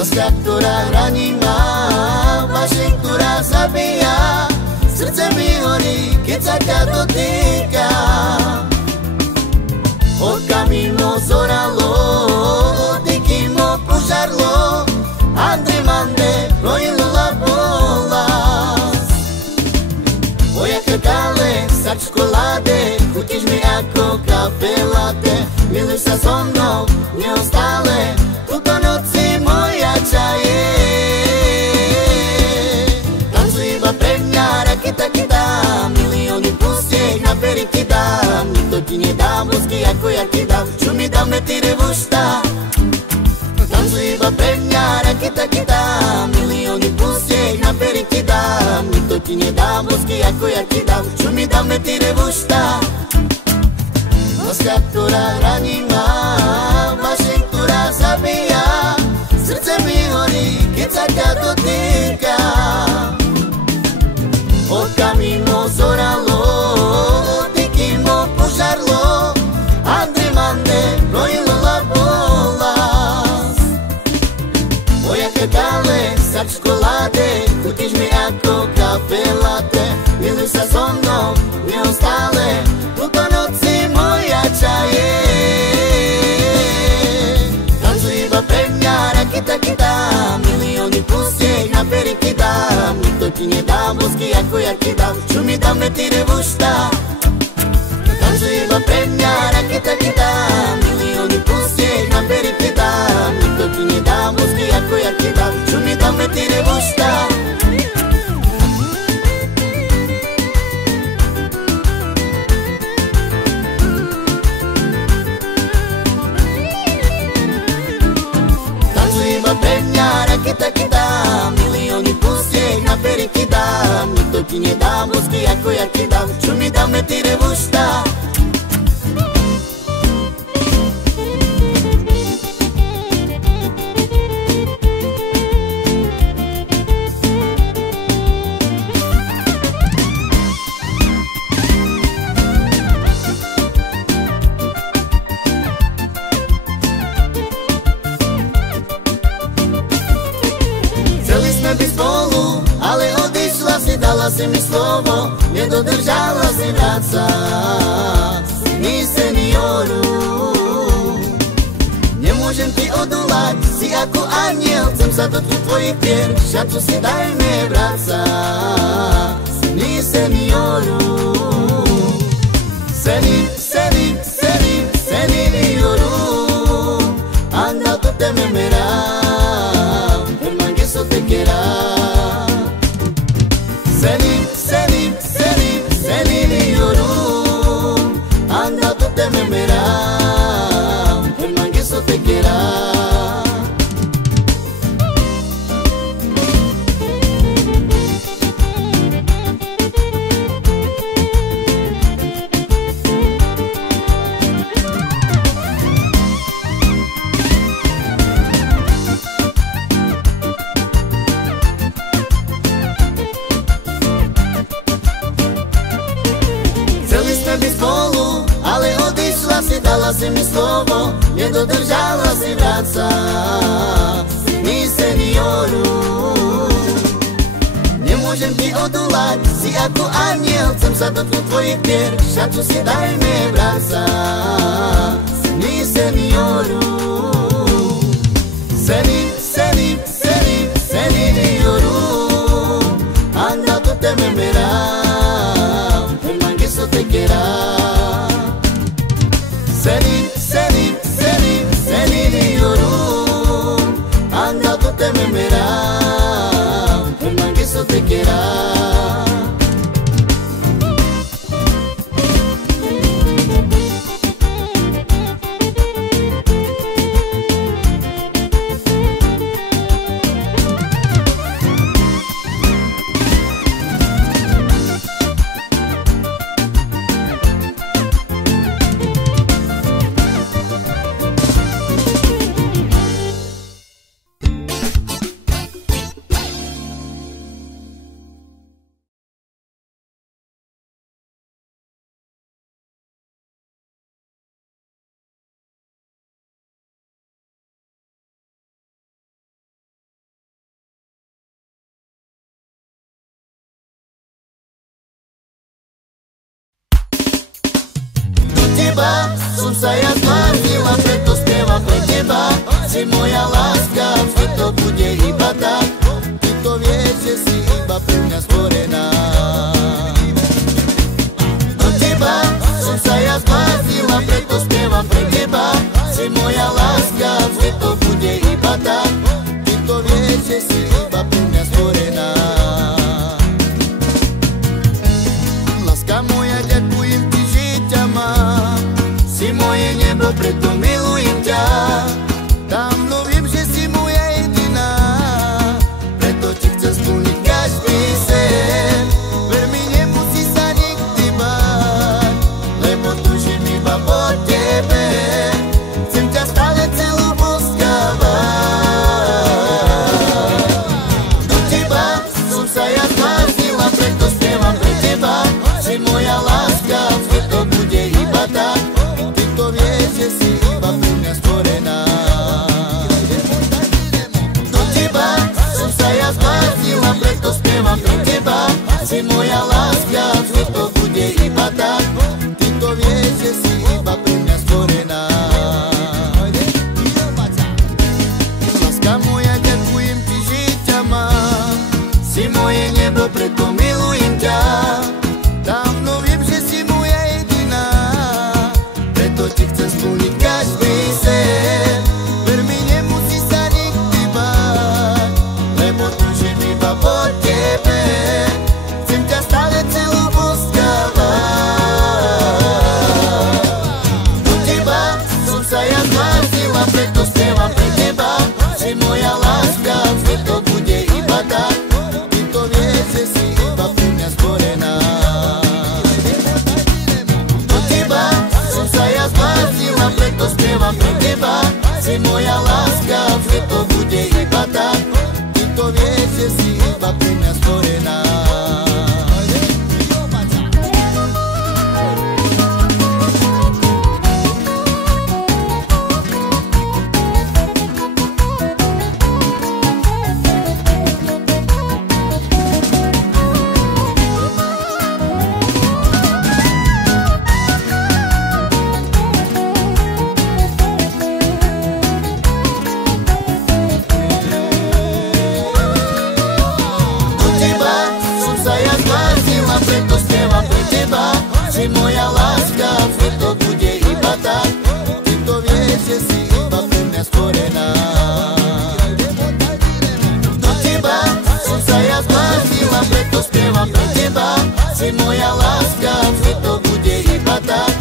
Láska, ktorá raní ma, vášeň, ktorá zabíja. Srdce mi horí, keď sa ťa dotýka. Oka mimo zoralo, dotyky mo požarlo. Ande mande, projila bolás. Moja krtále, srdčko láde, chutíš mi ako kafe latte. Miluj sa so mnou, neustále, túto noci moja čaje. Tancuj iba pre mňa, raketa, milióny pustiek na pery ti dám. Nikto ti nedá mozgy ako ja ti dám, čo mi dáme ty revošta. Tancuj iba pre mňa, raketa, milióny pustiek na pery ti dám. Nikto ti nedá mozgy ako ja ti dám, čo mi dáme ty revošta. Láska, ktorá raní ma, vášeň, ktorá zabíja. Srdce mi horí, keď sa ťa dotýka. Oka mimo zoralo, dotyky mo požarlo. Ande mande, projila bolás. Moja krtále, srdčko láde, chutíš mi ako kafe latte. Miluj sa so mnou, neustále, túto noci moja čaje. Tancuj iba pre mňa, raketa, milióny pustiek na pery ti dám. Nikto ti nedá mozgy ako ja ti dám, čo mi dáme ty revošta. Tancuj iba pre mňa, raketa, milióny pustiek na pery ti dám. Nikto ti nedá mozgy ako ja ti dám, čo mi dáme ty revošta. Pre mňa, raketa, milióny pustiek na pery ti dám. Nikto ti nedá mozgy ako ja ti dám, čo mi dáme ty revošta. Byť spolu, ale odišla si, dala si mi slovo, nedodržala si, vráca mi senioru. Nemôžem ti odolať, si ako aniel, chcem sa dotknúť tvojich pier, šancu si dajme, vráca mi senioru. Senioru, anda tu te me verás. Te quiera. Senioru, anda tu te me verás, el mangueso te quiera. Spolu, ale odišla si, dala si mi slovo, nedodržala si, vráca mi senioru. Nemôžem ti odolať, si ako aniel, chcem sa dotknúť tvojich pier, šancu si dajme, vráca mi senioru. Senioru, anda tu te me verás, el mangueso te quiera. Senioru, anda tu te me verás, el mangueso te quiera. тебя sum saia zmarnila, preto spievam pre teba. Si moja láska, vždy to bude iba tak. Ty to vieš, že si iba pre mňa stvorená. Do teba som sa ja zbláznila, preto spievam pre teba. Si moja láska, vždy to bude iba tak. Ty to vieš, že si iba pre mňa stvorená. Láska moja, ďakujem ti, že ťa mám. Si moje nebo, preto milujem ťa. Dávno viem, že si moja jediná, preto ti chcem splniť každý sen. Ver mi, nemusí sa nikdy báť, lebo tužím iba po tebe. Chcem ťa stále celú poskávať. Do teba som sa ja zbláznila, preto spievam pre teba. Si moja láska, vždy to bude iba tak. Ty to vieš, že si iba pre mňa stvorená. Preto spievam pre teba. Si moja láska, vždy to bude iba tak. Ty to vieš, že si iba pre mňa stvorená. Láska moja, ďakujem ti, že ťa mám. Si moje nebo, preto milujem ťa. Dávno viem, že si moja jediná, preto ti chcem splniť každý sen. Ver mi, nemusí sa nikdy báť, lebo tužím iba po tebe. Chcem ťa stále celú poskávať. Do teba som sa ja zbláznila, preto spievam pre teba. Si moja láska, vždy to bude iba tak. Ty to vieš, že si iba pre mňa stvorená. Do teba som sa ja zbláznila, preto spievam pre teba. Si moja láska, vždy to bude iba tak. Ty to vieš, že si iba pre mňa stvorená. Preto spievam pre teba. Si moja láska, vždy to bude iba tak. Ty to vieš, že si iba pre mňa stvorená. Do teba som sa ja zbláznila, preto spievam pre teba. Si moja láska, vždy to bude iba tak.